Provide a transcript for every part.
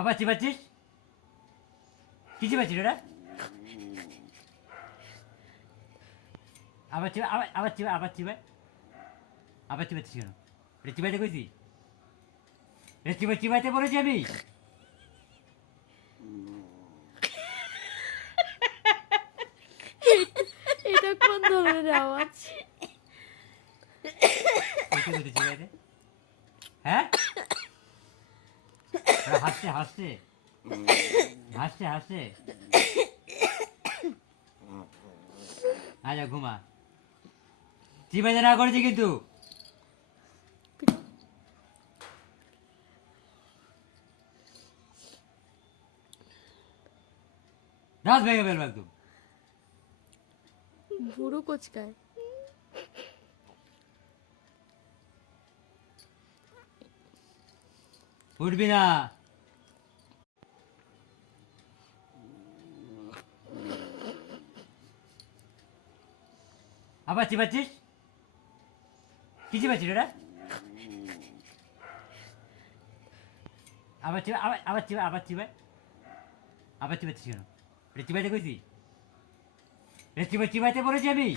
আবার চিবাচ্ছিস? কি চিবাচ্ছিস ওটা? আবার চিবা, আবার চিবা, আবার চিবাই, আবার চিবাচ্ছিস কেন? এটা চিবাইতে কইছি? এটা চিবাইতে বলেছি আমি? এটা কোন ধরনের আওয়াজ? কইতে বলতে চিবাইতে? হ্যাঁ, ওরা হাসছে হাসছে হাসছে হাসছে। আচ্ছা ঘুমা, চিবাইতে না করেছি কিন্তু। দাঁত ভেঙে ফেলবো একদম। ভুরু কোচকায়। উঠবি না। আবার চিবাচ্ছিস? কি চিবাচ্ছিস ওটা? আবার চিবা, আবার চিবা, আবার চিবাই, আবার চিবাচ্ছিস কেন? এটা চিবাইতে কইছি? এটা চিবাইতে বলেছি আমি?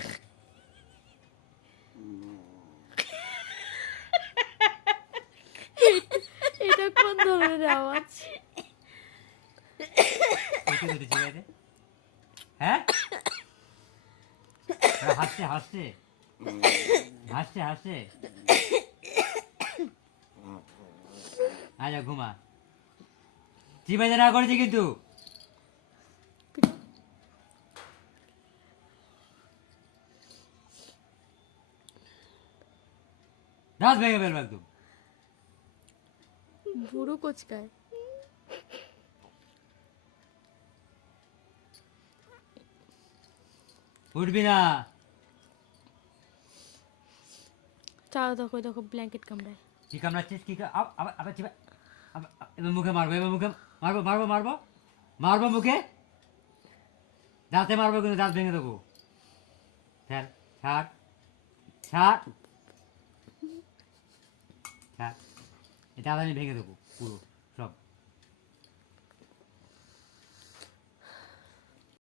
এটা কোন ধরনের আওয়াজ? কইতে বলতে চিবাইতে? হ্যাঁ, ওরা হাসছে হাসছে হাসছে হাসছে। আচ্ছা ঘুমা, চিবাইতে না করেছি কিন্তু। দাঁত ভেঙে ফেলবো একদম। ভুরু কোচকায়। উঠবি না। চাও দেখো দেখো ব্ল্যাঙ্কেট কামড়ায়। কি কামড়াচ্ছিস? কি আবার আবার চিবা, এবার মুখে মারবো, এবার মুখে মারবো মারবো মারবো মারবো মুখে, দাঁতে মারবো কিন্তু দাঁত ভেঙে দেবো। ছাড় ছাড় ছাড় ছাড়, এটা আমি ভেঙে দেবো পুরো।